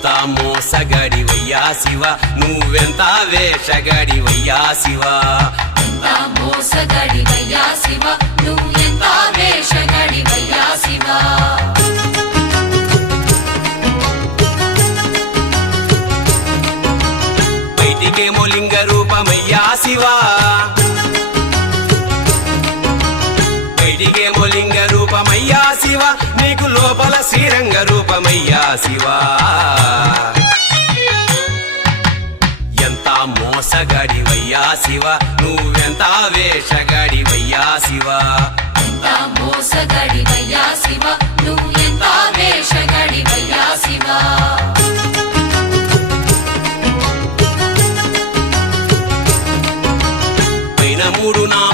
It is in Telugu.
ఎంత మోసగడివయ్యా శివ. నువ్వెంత వేషగడివయ్యా శివ. ఎంత మోసగడివయ్యా శివ. నువ్వు ఎంత వేషగడివయ్యా శివ. బయటికేమో లింగ రూపమయ్యా శివ. బయటికేమో లింగ రూపమయ్యా శివ. నీకు లోపల శ్రీరంగ రూపమయ్యా శివ. మోసగడివయ్యా శివ. నువ్వెంత వేషగడివయ్యా శివ. ఎంత మోసగడివయ్యా శివ. నువ్వు ఎంత వేషగడివయ్యా శివ. పైన మూడు నా